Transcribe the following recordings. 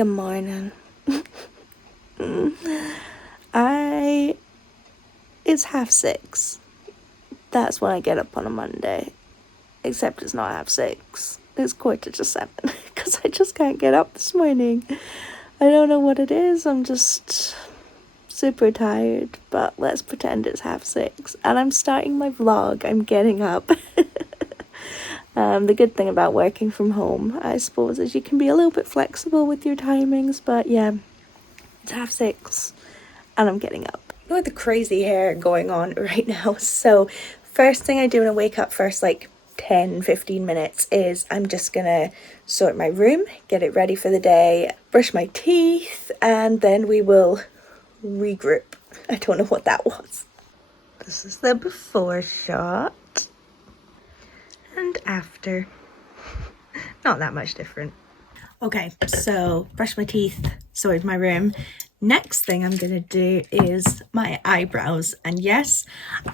Good morning. It's 6:30. That's when I get up on a Monday. Except it's not 6:30. It's 7:15 because I just can't get up this morning. I don't know what it is. I'm just super tired, but let's pretend it's 6:30. And I'm starting my vlog. I'm getting up. The good thing about working from home, I suppose, is you can be a little bit flexible with your timings, but yeah, it's 6:30 and I'm getting up. With the crazy hair going on right now, so first thing I do when I wake up, first like 10-15 minutes, is I'm just gonna sort my room, get it ready for the day, brush my teeth, and then we will regroup. I don't know what that was. This is the before shot and after. Not that much different. Okay, so brush my teeth, sorted my room. Next thing I'm gonna do is my eyebrows, and yes,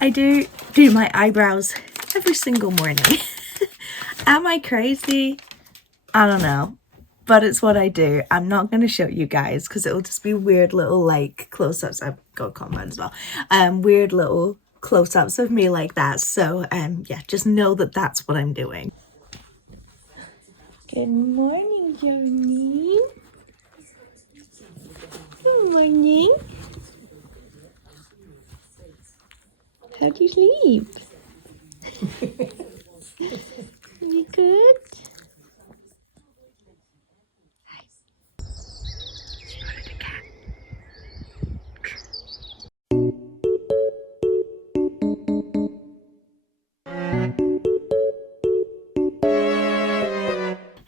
I do my eyebrows every single morning. Am I crazy? I don't know, but it's what I do. I'm not gonna show you guys because it'll just be weird little like close-ups. I've got comments as well. Weird little close-ups of me like that. So yeah, just know that that's what I'm doing. Good morning, Johnny. Good morning. How'd you sleep? You good?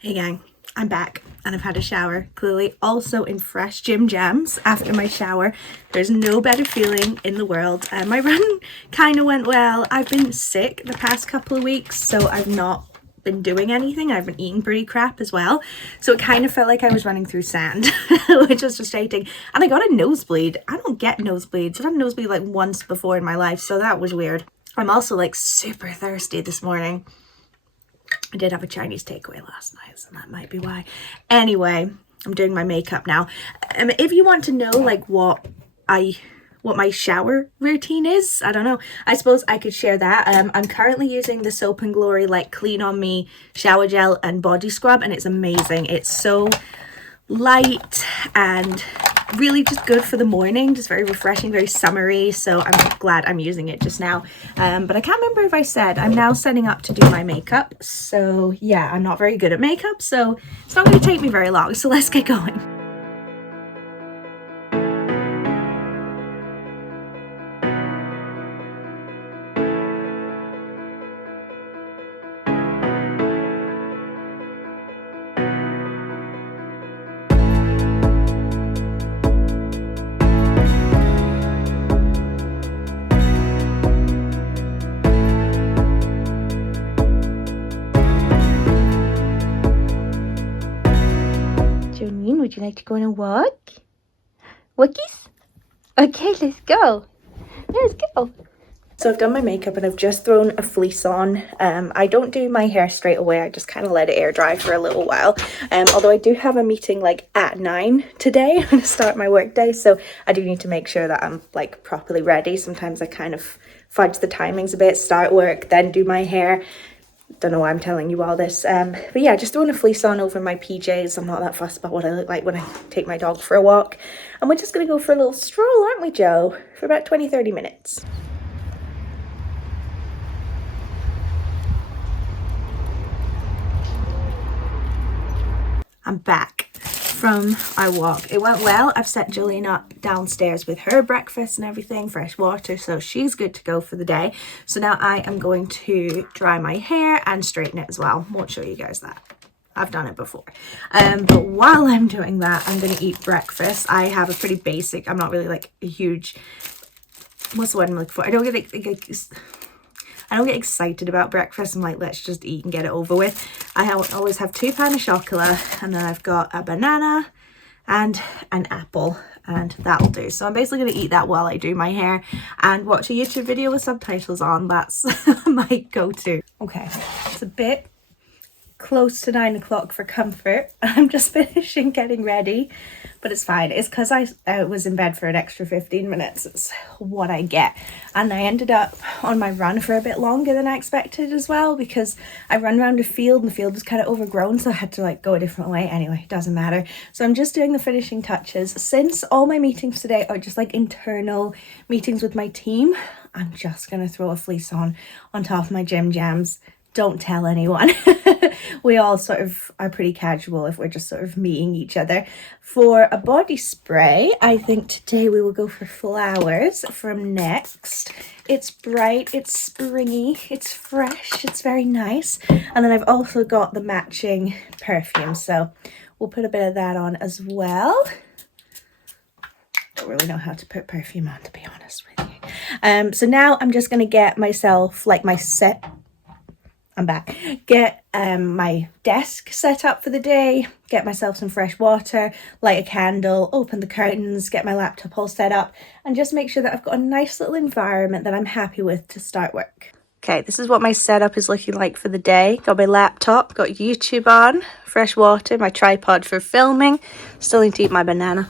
Hey gang, I'm back and I've had a shower, clearly also in fresh gym jams after my shower. There's no better feeling in the world. My run kind of went well. I've been sick the past couple of weeks, so I've not been doing anything. I've been eating pretty crap as well, so it kind of felt like I was running through sand, which was frustrating. And I got a nosebleed. I don't get nosebleeds. I've had a nosebleed like once before in my life, so that was weird. I'm also like super thirsty this morning. I did have a Chinese takeaway last night, so that might be why. Anyway, I'm doing my makeup now. If you want to know like what my shower routine is, I don't know, I suppose I could share that. I'm currently using the Soap & Glory like Clean On Me shower gel and body scrub, and it's amazing. It's so light and really just good for the morning, just very refreshing, very summery, so I'm glad I'm using it just now. But I can't remember if I said I'm now setting up to do my makeup, so yeah, I'm not very good at makeup, so it's not going to take me very long, so let's get going. Would you like to go on a walk? Walkies? Okay, let's go. Let's go. So I've done my makeup and I've just thrown a fleece on. I don't do my hair straight away. I just kind of let it air dry for a little while. Although I do have a meeting like at 9 today. I'm going to start my work day. So I do need to make sure that I'm like properly ready. Sometimes I kind of fudge the timings a bit, start work, then do my hair. Don't know why I'm telling you all this, but yeah, just throwing a fleece on over my PJs. I'm not that fussed about what I look like when I take my dog for a walk, and we're just gonna go for a little stroll, aren't we, Joe, for about 20-30 minutes. I'm back from our walk. It went well. I've set Jolene up downstairs with her breakfast and everything, fresh water, so she's good to go for the day. So now I am going to dry my hair and straighten it as well. Won't show you guys that. I've done it before. But while I'm doing that, I'm going to eat breakfast. I have a pretty basic, I'm not really like a huge, what's the word I'm looking for? I don't get excited about breakfast. I'm like, let's just eat and get it over with. I always have 2 panes of chocolate, and then I've got a banana and an apple, and that'll do. So I'm basically going to eat that while I do my hair and watch a YouTube video with subtitles on. That's my go-to. Okay, it's a bit close to 9 o'clock for comfort. I'm just finishing getting ready, but it's fine. It's because I was in bed for an extra 15 minutes. It's what I get. And I ended up on my run for a bit longer than I expected as well, because I run around a field and the field was kind of overgrown, so I had to like go a different way. Anyway, doesn't matter. So I'm just doing the finishing touches. Since all my meetings today are just like internal meetings with my team, I'm just gonna throw a fleece on top of my gym jams. Don't tell anyone. We all sort of are pretty casual if we're just sort of meeting each other. For a body spray, I think today we will go for Flowers from Next. It's bright, it's springy, it's fresh, it's very nice. And then I've also got the matching perfume, so we'll put a bit of that on as well. Don't really know how to put perfume on, to be honest with you. So now I'm just going to get myself like my set. I'm back. Get my desk set up for the day, get myself some fresh water, light a candle, open the curtains, get my laptop all set up, and just make sure that I've got a nice little environment that I'm happy with to start work. Okay, this is what my setup is looking like for the day. Got my laptop, got YouTube on, fresh water, my tripod for filming. Still need to eat my banana.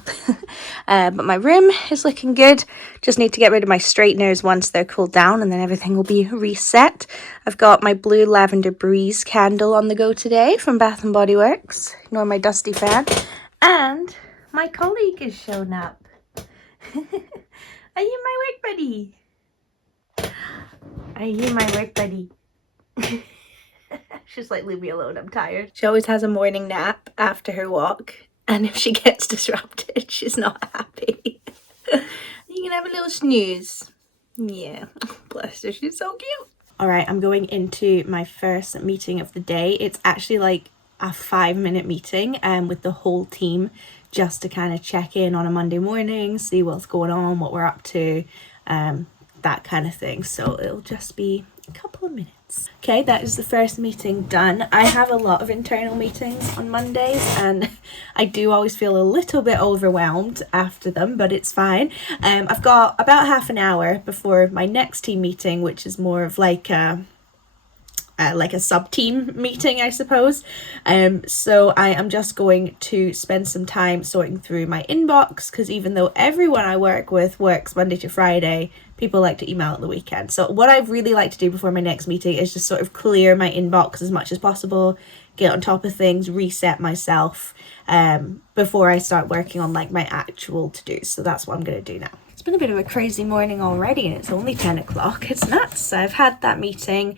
But my room is looking good. Just need to get rid of my straighteners once they're cooled down, and then everything will be reset. I've got my blue lavender breeze candle on the go today from Bath & Body Works. Ignore my dusty fan. And my colleague has shown up. Are you my work buddy? Are you my work buddy? She's like, leave me alone, I'm tired. She always has a morning nap after her walk, and if she gets disrupted, she's not happy. You can have a little snooze. Yeah, bless her, she's so cute. All right, I'm going into my first meeting of the day. It's actually like a 5-minute meeting with the whole team, just to kind of check in on a Monday morning, see what's going on, what we're up to, that kind of thing. So it'll just be a couple of minutes. Okay, that is the first meeting done. I have a lot of internal meetings on Mondays, and I do always feel a little bit overwhelmed after them, but it's fine. I've got about half an hour before my next team meeting, which is more of like a sub-team meeting, I suppose. So I am just going to spend some time sorting through my inbox, because even though everyone I work with works Monday to Friday, people like to email at the weekend. So what I really like to do before my next meeting is just sort of clear my inbox as much as possible, get on top of things, reset myself before I start working on like my actual to-dos. So that's what I'm going to do now. It's been a bit of a crazy morning already, and it's only 10 o'clock. It's nuts. I've had that meeting,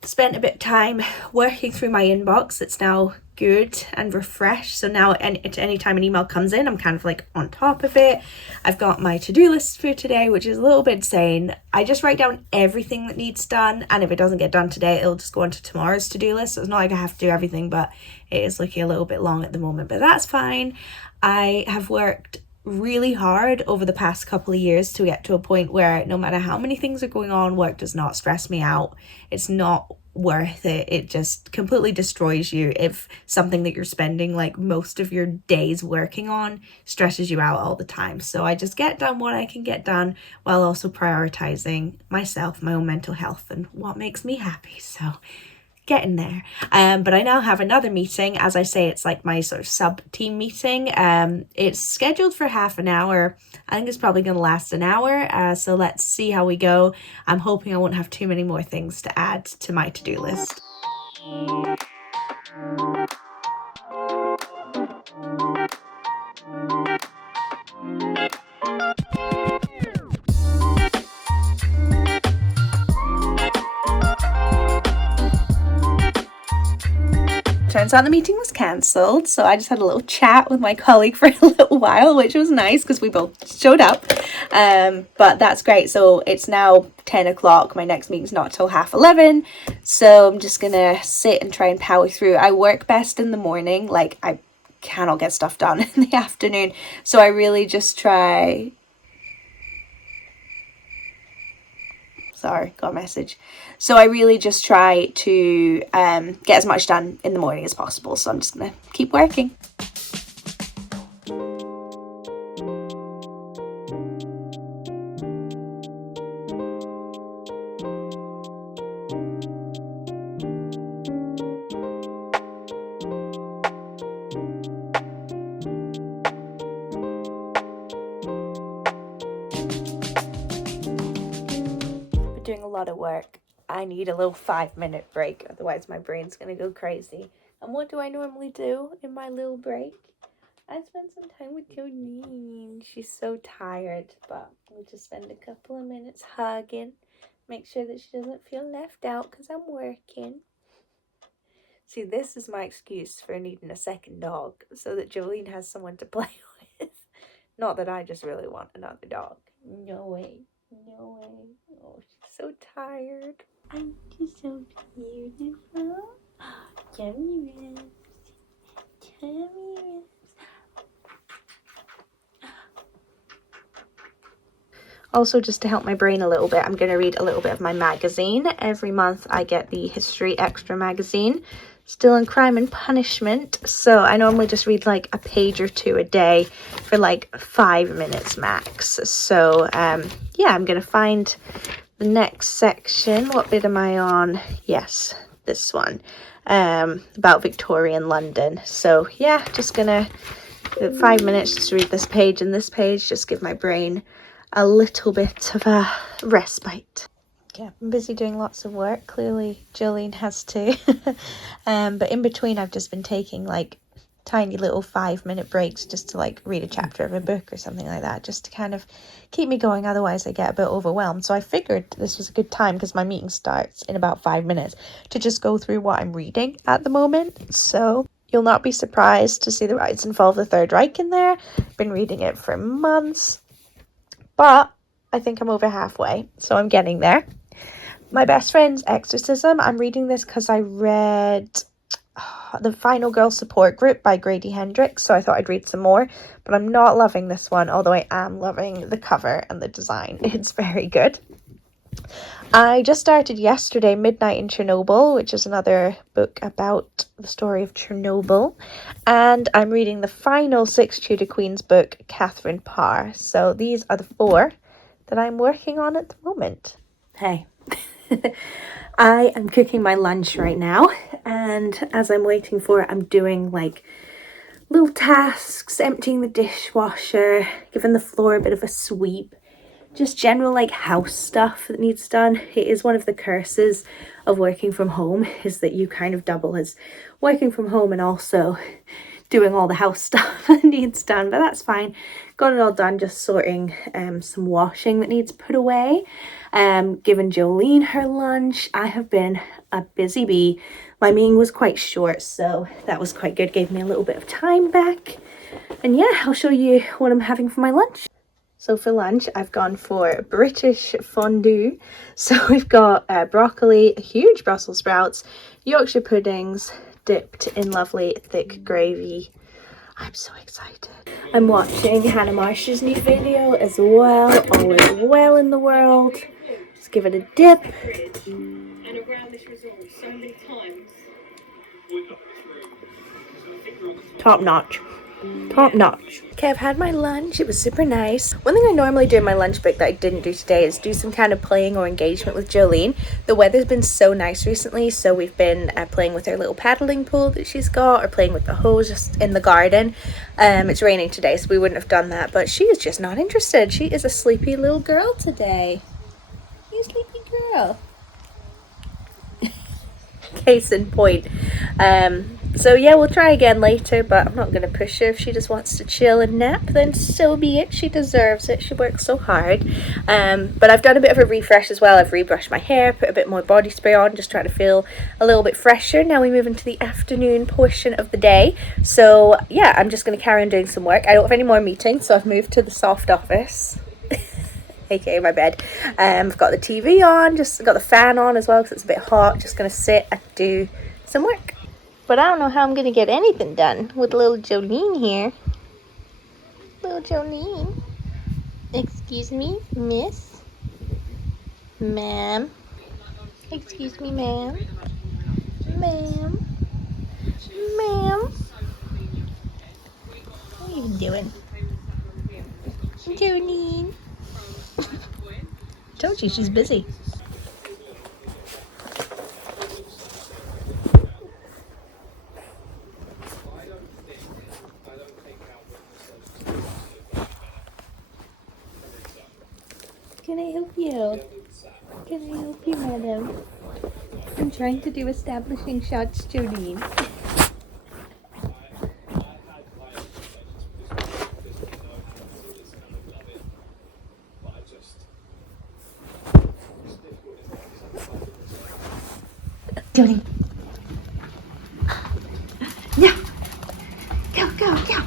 spent a bit of time working through my inbox. It's now good and refreshed, so now at any time an email comes in, I'm kind of like on top of it. I've got my to-do list for today, which is a little bit insane. I just write down everything that needs done, and if it doesn't get done today, it'll just go onto tomorrow's to-do list. So it's not like I have to do everything, but it is looking a little bit long at the moment, but that's fine. I have worked really hard over the past couple of years to get to a point where no matter how many things are going on, work does not stress me out. It's not worth it. It just completely destroys you if something that you're spending like most of your days working on stresses you out all the time. So I just get done what I can get done while also prioritizing myself, my own mental health, and what makes me happy. So getting there. But I now have another meeting. As I say, it's like my sort of sub-team meeting. It's scheduled for half an hour. I think it's probably going to last an hour. So let's see how we go. I'm hoping I won't have too many more things to add to my to-do list. Turns out the meeting was cancelled, so I just had a little chat with my colleague for a little while, which was nice because we both showed up. But that's great. So it's now 10 o'clock. My next meeting's not till 11:30, so I'm just gonna sit and try and power through. I work best in the morning. Like, I cannot get stuff done in the afternoon, so I really just try. Sorry, got a message. So I really just try to get as much done in the morning as possible. So I'm just going to keep working. lot of work. I need a little 5-minute break, otherwise my brain's gonna go crazy. And what do I normally do in my little break? I spend some time with Jolene. She's so tired, but we'll just spend a couple of minutes hugging. Make sure that she doesn't feel left out because I'm working. See, this is my excuse for needing a second dog, so that Jolene has someone to play with. Not that I just really want another dog. No way. No way. Oh, she's so tired. I'm just so beautiful. Tummy rest. Tummy rest. Also, just to help my brain a little bit, I'm going to read a little bit of my magazine. Every month I get the History Extra magazine, Still in Crime and Punishment. So I normally just read like a page or two a day for like 5 minutes max. So yeah, I'm going to find the next section. What bit am I on? Yes, this one, about Victorian London. So yeah, just gonna 5 minutes just to read this page and this page, just give my brain a little bit of a respite. Yeah, I'm busy doing lots of work. Clearly Jolene has to. But in between I've just been taking like tiny little 5-minute breaks just to like read a chapter of a book or something like that, just to kind of keep me going. Otherwise I get a bit overwhelmed. So I figured this was a good time, because my meeting starts in about 5 minutes, to just go through what I'm reading at the moment. So you'll not be surprised to see the Rights and Fall of the Third Reich in there. Been reading it for months, but I think I'm over halfway, so I'm getting there. My Best Friend's Exorcism. I'm reading this because I read The Final Girl Support Group by Grady Hendrix, so I thought I'd read some more, but I'm not loving this one, although I am loving the cover and the design. It's very good. I just started yesterday Midnight in Chernobyl, which is another book about the story of Chernobyl, and I'm reading the final 6 Tudor Queens book, Catherine Parr. So these are the 4 that I'm working on at the moment. Hey. I am cooking my lunch right now, and as I'm waiting for it, I'm doing like little tasks, emptying the dishwasher, giving the floor a bit of a sweep, just general like house stuff that needs done. It is one of the curses of working from home, is that you kind of double as working from home and also doing all the house stuff that needs done, but that's fine. Got it all done, just sorting some washing that needs put away, giving Jolene her lunch. I have been a busy bee. My meeting was quite short, so that was quite good, gave me a little bit of time back. And yeah, I'll show you what I'm having for my lunch. So for lunch, I've gone for British fondue. So we've got broccoli, huge Brussels sprouts, Yorkshire puddings, dipped in lovely thick gravy. I'm so excited. I'm watching Hannah Marsh's new video as well. All is well in the world. Just give it a dip. Top notch. Top notch. Okay, I've had my lunch. It was super nice. One thing I normally do in my lunch break that I didn't do today is do some kind of playing or engagement with Jolene. The weather's been so nice recently, so we've been playing with her little paddling pool that she's got, or playing with the hose just in the garden. It's raining today, so we wouldn't have done that, but she is just not interested. She is a sleepy little girl today. You sleepy girl. Case in point. So yeah, we'll try again later, but I'm not going to push her. If she just wants to chill and nap, then so be it. She deserves it. She works so hard. But I've done a bit of a refresh as well. I've rebrushed my hair, put a bit more body spray on, just trying to feel a little bit fresher. Now we move into the afternoon portion of the day. So yeah, I'm just going to carry on doing some work. I don't have any more meetings, so I've moved to the soft office. aka my bed. I've got the TV on, just got the fan on as well because it's a bit hot. Just going to sit and do some work. But I don't know how I'm going to get anything done with little Jolene here. Little Jolene. Excuse me, miss? Ma'am? Excuse me, ma'am? Ma'am? Ma'am? What are you doing? Jolene? Told you, she's busy. Can I help you? Can I help you, madam? I'm trying to do establishing shots, Jolene. Jolene. Yeah. Go, go, go.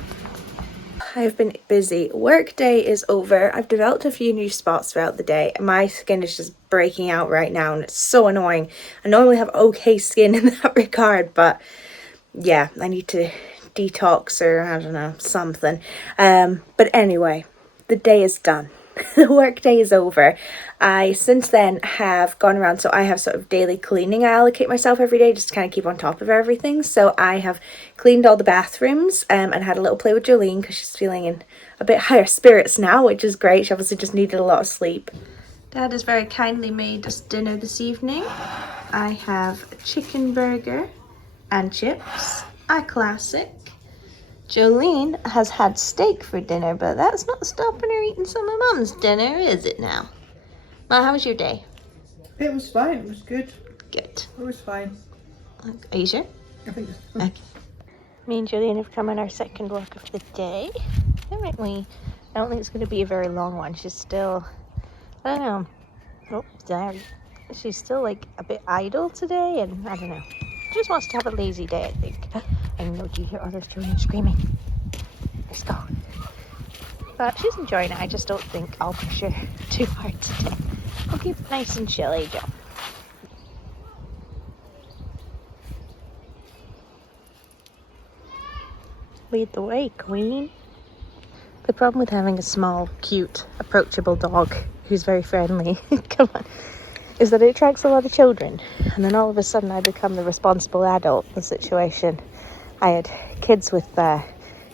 I've been busy. Work day is over. I've developed a few new spots throughout the day. My skin is just breaking out right now and it's so annoying. I normally have okay skin in that regard, but yeah, I need to detox or I don't know, something. But anyway, the day is done. The work day is over. I since then have gone around, so I have sort of daily cleaning I allocate myself every day just to kind of keep on top of everything. So I have cleaned all the bathrooms and had a little play with Jolene because she's feeling in a bit higher spirits now, which is great. She obviously just needed a lot of sleep. Dad has very kindly made us dinner this evening. I have a chicken burger and chips, a classic. Jolene has had steak for dinner, but that's not stopping her eating some of Mum's dinner, is it now? Ma, how was your day? It was fine. It was good. Good. It was fine. Are you sure? I think so. Okay. Me and Jolene have come on our second walk of the day, haven't we? I don't think it's going to be a very long one. She's still, I don't know. Oh, sorry. She's still like a bit idle today, and I don't know. She just wants to have a lazy day, I think. I know, do you hear other children screaming? Let's go. But she's enjoying it. I just don't think I'll push her too hard today. I'll keep it nice and chill, eh, Joe? Lead the way, Queen. The problem with having a small, cute, approachable dog who's very friendly, come on, is that it attracts a lot of children. And then all of a sudden I become the responsible adult in the situation. I had kids with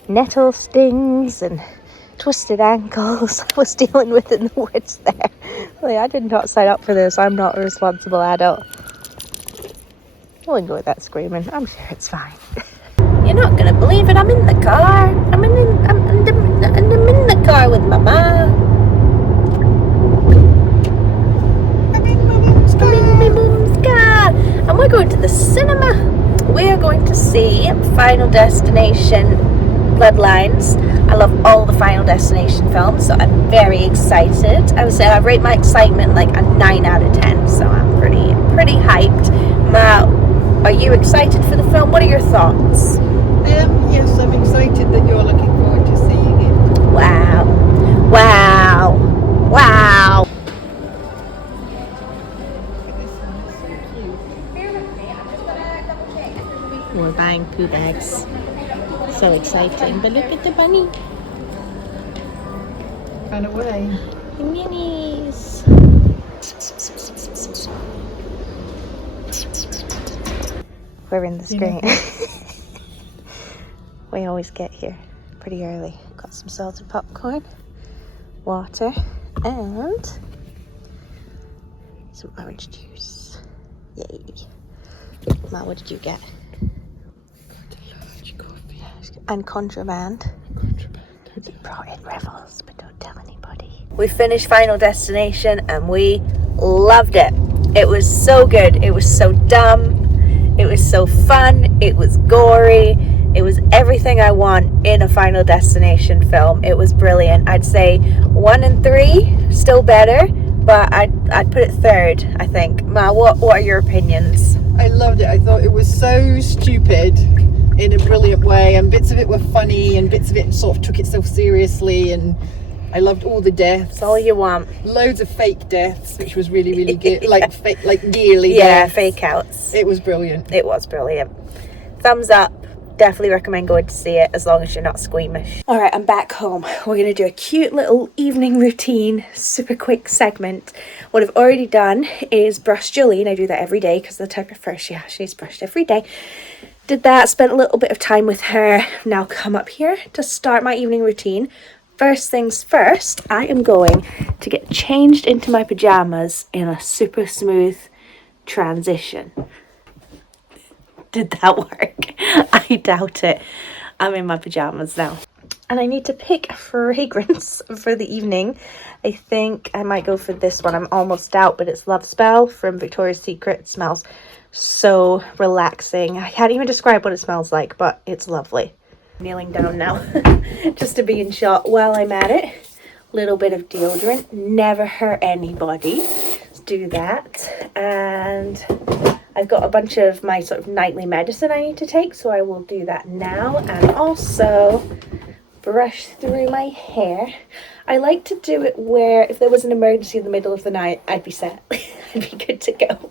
nettle stings and twisted ankles I was dealing with in the woods there. Like, I did not sign up for this. I'm not a responsible adult. We'll go with that screaming. I'm sure it's fine. You're not gonna believe it. I'm in the car. I'm in the car with Mama. I'm in my mom's car. And we're going to the cinema. We are going to see Final Destination Bloodlines. I love all the Final Destination films, so I'm very excited. I would say I rate my excitement like a 9 out of 10, so I'm pretty hyped. Ma, are you excited for the film? What are your thoughts? Yes, I'm excited that you're looking forward to seeing it. Wow. Wow. Wow. We're buying poo bags. So exciting. But look at the bunny. Run away. The minis. We're in the screen. We always get here pretty early. Got some salted popcorn, water, and some orange juice. Yay. Matt, what did you get? And contraband. We brought in Revels, but don't tell anybody. We finished Final Destination and we loved it. It was so good. It was so dumb. It was so fun. It was gory. It was everything I want in a Final Destination film. It was brilliant. I'd say 1 and 3 still better, but I'd put it third, I think. Ma, what are your opinions? I loved it. I thought it was so stupid in a brilliant way, and bits of it were funny and bits of it sort of took itself seriously, and I loved all the deaths. That's all you want. Loads of fake deaths, which was really, really good. Like fake, like nearly Yeah, deaths. fake outs. It was brilliant. It was brilliant. Thumbs up. Definitely recommend going to see it as long as you're not squeamish. Alright, I'm back home. We're going to do a cute little evening routine, super quick segment. What I've already done is brush Jolene. I do that every day because the type of first she's brushed every day. Did that, spent a little bit of time with her. Now come up here to start my evening routine. First things first, I am going to get changed into my pajamas in a super smooth transition. Did that work? I doubt it. I'm in my pajamas now. and I need to pick a fragrance for the evening. I think I might go for this one. I'm almost out, but it's Love Spell from Victoria's Secret. It smells so relaxing. I can't even describe what it smells like, but it's lovely. Kneeling down now just to be in shot while I'm at it. Little bit of deodorant, never hurt anybody. Let's do that. And I've got a bunch of my sort of nightly medicine I need to take, so I will do that now. And also brush through my hair. I like to do it where if there was an emergency in the middle of the night, I'd be set. I'd be good to go.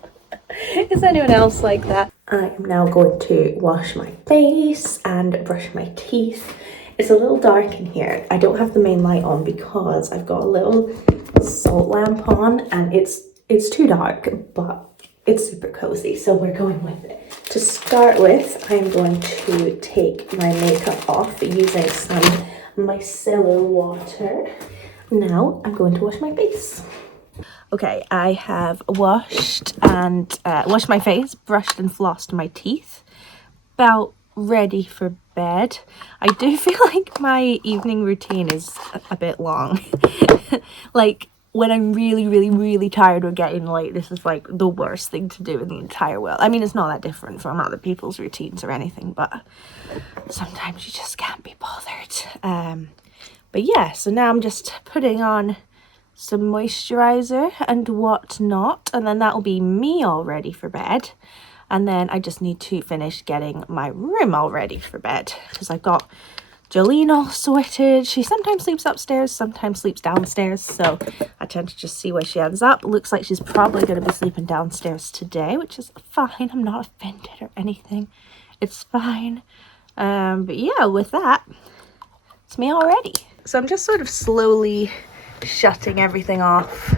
Is anyone else like that? I am now going to wash my face and brush my teeth. It's a little dark in here. I don't have the main light on because I've got a little salt lamp on, and it's too dark, but it's super cozy, so we're going with it. To start with, I'm going to take my makeup off using some micellar water. Now I'm going to wash my face. Okay, I have washed my face, brushed and flossed my teeth. About ready for bed. I do feel like my evening routine is a bit long. Like when I'm really tired or getting late, this is like the worst thing to do in the entire world. I mean, it's not that different from other people's routines or anything, but sometimes you just can't be bothered. But yeah, so now I'm just putting on some moisturizer and whatnot, and then that will be me all ready for bed. And then I just need to finish getting my room all ready for bed, because I've got Jolene all sorted. She sometimes sleeps upstairs, sometimes sleeps downstairs, so I tend to just see where she ends up. Looks like she's probably going to be sleeping downstairs today, which is fine. I'm not offended or anything. It's fine. But yeah, with that, it's me already. So I'm just sort of slowly shutting everything off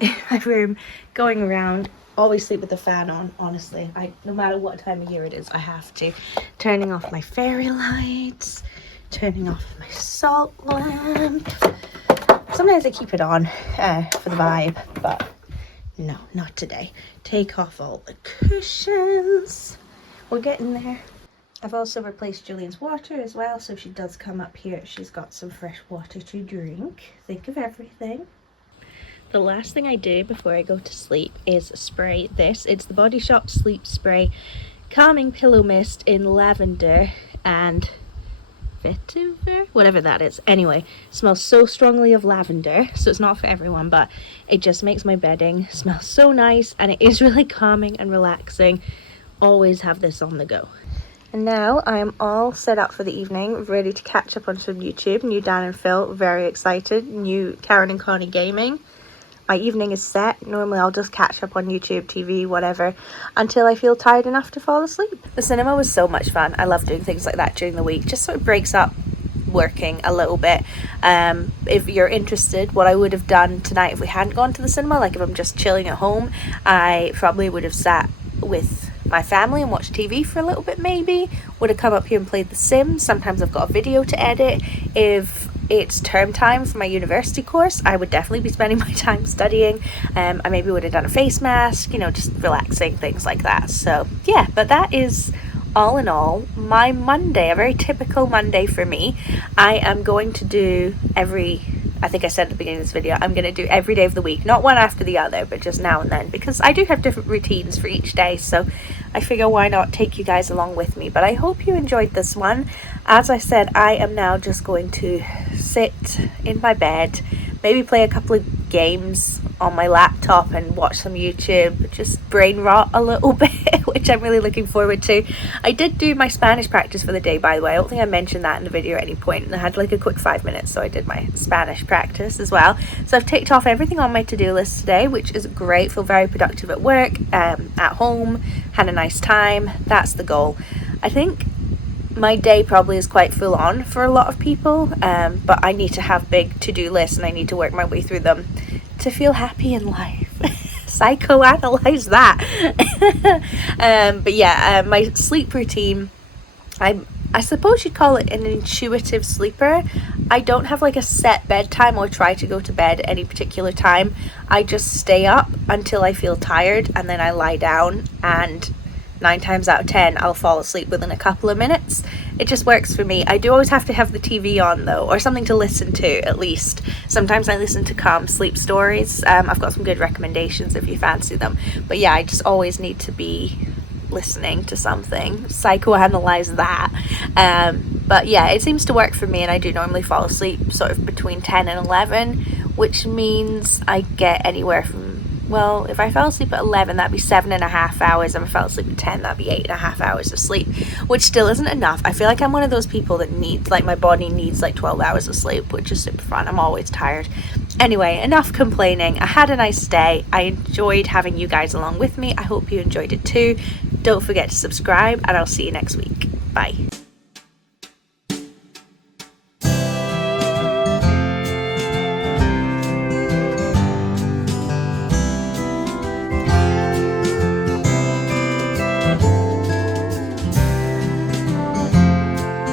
in my room, going around. Always sleep with the fan on, honestly. No matter what time of year it is, I have to. Turning off my fairy lights, turning off my salt lamp. Sometimes I keep it on for the vibe, but no, not today. Take off all the cushions. We're getting there. I've also replaced Julian's water as well, so if she does come up here, she's got some fresh water to drink. Think of everything. The last thing I do before I go to sleep is spray this. It's the Body Shop Sleep Spray Calming Pillow Mist in lavender and vetiver, whatever that is. Anyway, it smells so strongly of lavender, so it's not for everyone, but it just makes my bedding smell so nice, and it is really calming and relaxing. Always have this on the go. And now I am all set up for the evening, ready to catch up on some YouTube. New Dan and Phil, very excited. New Karen and Connie gaming. My evening is set. Normally I'll just catch up on YouTube, TV, whatever, until I feel tired enough to fall asleep. The cinema was so much fun. I love doing things like that during the week. Just sort of breaks up working a little bit. If you're interested, what I would have done tonight if we hadn't gone to the cinema, like if I'm just chilling at home, I probably would have sat with my family and watched TV for a little bit, maybe. Would have come up here and played The Sims. Sometimes I've got a video to edit. If it's term time for my university course, I would definitely be spending my time studying. I maybe would have done a face mask, you know, just relaxing, things like that. So yeah, but that is all in all my Monday, a very typical Monday for me. I am going to do I think I said at the beginning of this video, I'm going to do every day of the week, not one after the other, but just now and then, because I do have different routines for each day, so I figure why not take you guys along with me. But I hope you enjoyed this one. As I said, I am now just going to sit in my bed, maybe play a couple of games on my laptop and watch some YouTube, just brain rot a little bit, which I'm really looking forward to. I did do my Spanish practice for the day, by the way. I don't think I mentioned that in the video at any point, and I had like a quick 5 minutes, so I did my Spanish practice as well. So I've ticked off everything on my to-do list today, which is great. Feel very productive at work, at home, had a nice time. That's the goal. I think my day probably is quite full on for a lot of people, but I need to have big to-do lists and I need to work my way through them to feel happy in life. Psychoanalyze that. But yeah, my sleep routine, I suppose you'd call it an intuitive sleeper. I don't have like a set bedtime or try to go to bed at any particular time. I just stay up until I feel tired, and then I lie down and 9 times out of 10 I'll fall asleep within a couple of minutes. It just works for me. I do always have to have the TV on though, or something to listen to at least. Sometimes I listen to calm sleep stories. I've got some good recommendations if you fancy them. But yeah, I just always need to be listening to something, psychoanalyze that. But yeah, it seems to work for me, and I do normally fall asleep sort of between 10 and 11, which means I get anywhere from, well, if I fell asleep at 11, that'd be 7.5 hours. If I fell asleep at 10, that'd be 8.5 hours of sleep, which still isn't enough. I feel like I'm one of those people that needs, like, my body needs like 12 hours of sleep, which is super fun. I'm always tired. Anyway, enough complaining. I had a nice day. I enjoyed having you guys along with me. I hope you enjoyed it too. Don't forget to subscribe, and I'll see you next week. Bye.